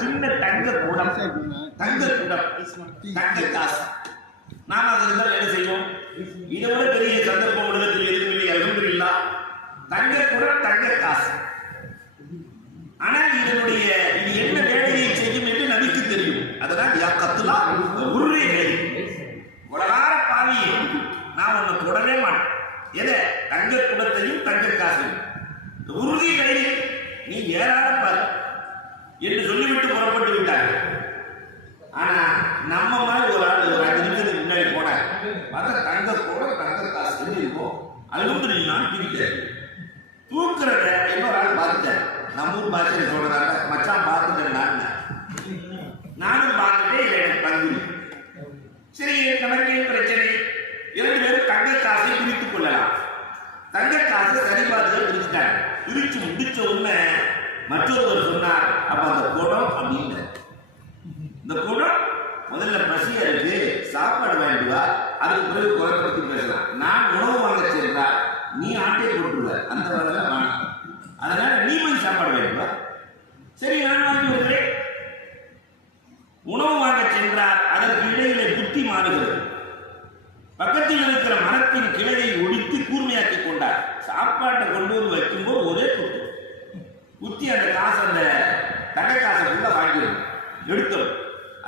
சின்ன தங்க குடம், தங்க காசு. நாம அது இருந்தால் என்ன செய்வோம்? இதை விட பெரிய சந்தர்ப்பம் உலகத்தில் எதுவும் இல்லை. அல்ஹம்துலில்லாஹ். தங்க குடம், தங்க காசு. ஆனால் இது என்ன வேலையை செய்யும் என்று நபிக்கு தெரியும். அதனால் யாக்கத்துலா உருளைகளை உலகார பாவியை நான் ஒன்று தொடவே மாட்டேன். எதை? தங்க குடத்தையும் தங்க காசையும். உறுதி கை நீ ஏறாத பாரு என்று சொல்லிவிட்டு புறப்பட்டு விட்டார்கள். ஆனா நம்ம மாதிரி ஒரு ஆள் ஒரு 5 நிமிஷத்துக்கு முன்னாடி போனார். பார்த்தா தங்க குடம், தங்க காசு எப்படி இருக்கும்? அல்ஹம்துலில்லாஹ் பிடிக்காது. தூக்குறத இன்னொரு ஆள் பார்த்துட்டேன். நம்ம ஊர் பாஷையை சொல்றாங்க, மச்சான் பார்த்துட்டேன். நானும் பார்த்துட்டே எனக்கு பங்கு. சரி, நமக்கு பிரச்சனை. 2 பேரும் தங்க காசை பிரித்துக் கொள்ளலாம். தங்க காசை சரி பார்த்து பிரிச்சுட்டாங்க. பிரிச்சு முடிச்ச உடனே மற்றொருவர் சொன்னார், அப்ப அந்த குடம் அப்படின்னு, இந்த குடம் முதல்ல பசியா இருக்கு, சாப்பாடு வாங்கிட்டு வா, அதுக்கு பிறகு குறை பத்தி பேசலாம். நான் உணவு வாங்க சேர்ந்தா நீ ஆட்டையை போட்டுருவ, அந்த வேலை வேணாம். அதனால நீ போய் சாப்பாடு வாங்கிட்டு வா. சரி, நான் வாங்கி வருகிறேன். உணவு வாங்க சென்றார். அதற்கு இடையிலே புத்தி மாறுகிறது. பக்கத்தில் இருக்கிற மரத்தின் கிளையை ஒடித்து கூர்மையாக்கி கொண்டார். சாப்பாட்டை கொண்டு வந்து வைக்கும்போது ஒரே குத்து குத்தி அந்த காசை, அந்த தங்க காசை கூட வாங்கிடும் எடுத்தோம்.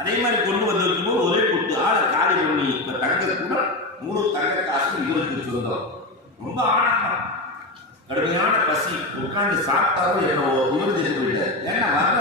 அதே மாதிரி கொண்டு வந்து வைக்கும்போது ஒரே குத்து ஆளை காலி பண்ணி. இப்ப தங்க கூட முழு தங்க காசு இவருக்கு சொந்தம். ரொம்ப ஆனந்தம். கடுமையான பசி. உட்கார்ந்து சாப்பிட்டாலும் என்னவோ இவரு தெரிஞ்சு போயிட்டார். ஏன்னா வர்ற